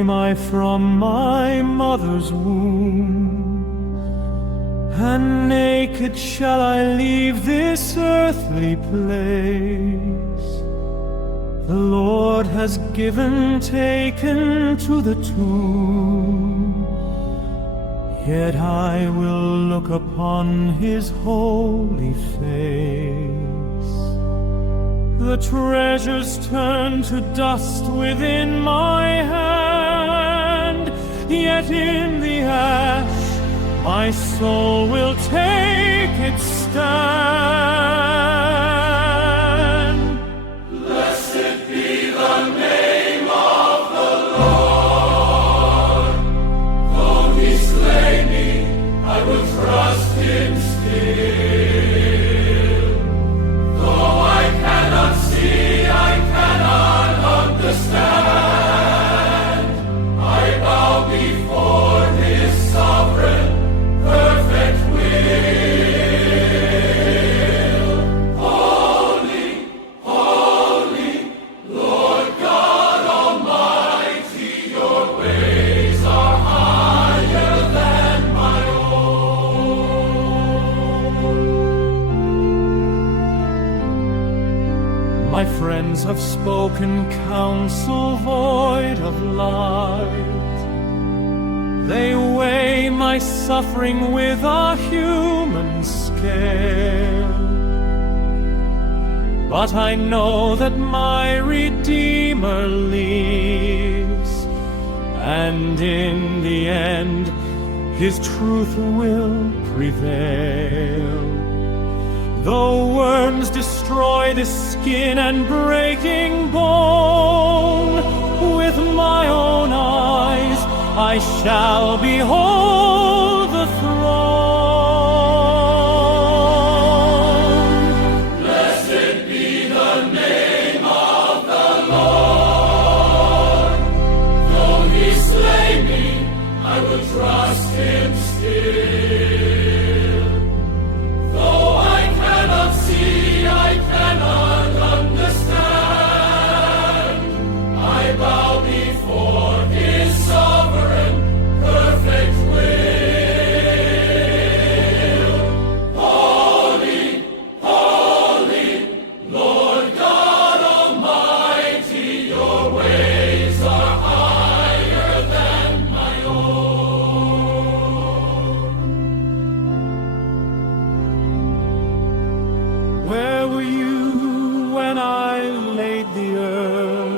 came I from my mother's womb, and naked shall I leave this earthly place. The Lord has given, taken to the tomb, yet I will look upon his holy face. The treasures turn to dust within my hand, yet in the ash my soul will take its stand. Blessed be the name of the Lord. Though he slay me, I will trust him still. Though I cannot see, I cannot understand, I bow before his sovereign perfect will. Holy, holy, Lord God Almighty, your ways are higher than my own. My friends have spoken counsel void of light. They weigh my suffering with a human scale. But I know that my Redeemer lives, and in the end his truth will prevail. Though worms destroy the skin and breaking bone, with my own eyes I shall behold the throne. Blessed be the name of the Lord. Though he slay me, I will trust him still. Though I cannot see, I cannot understand, I bow before his sovereign perfect will. Holy, holy, Lord God Almighty, your ways are higher than my own. Where were you when I laid the earth?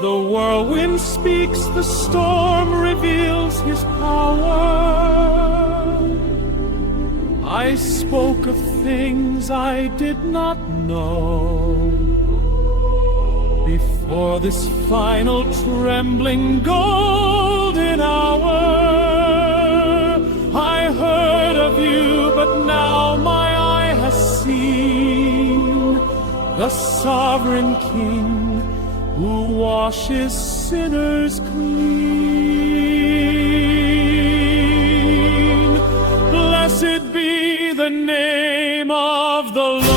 The whirlwind speaks, the storm reveals his power. I spoke of things I did not know. Before this final trembling golden hour, I heard of you, but now my eye has seen the sovereign King who washes sinners clean. Blessed be the name of the Lord.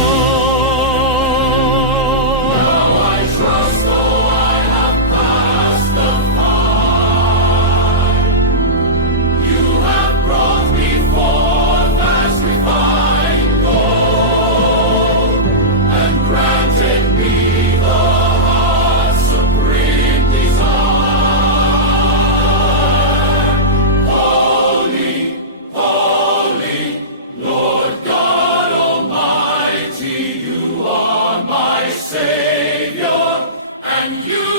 Now I trust, though I have passed the fire, you have brought me forth as refined gold, and granted me the heart's supreme desire. Holy, holy, Lord God Almighty, you are my Savior, and you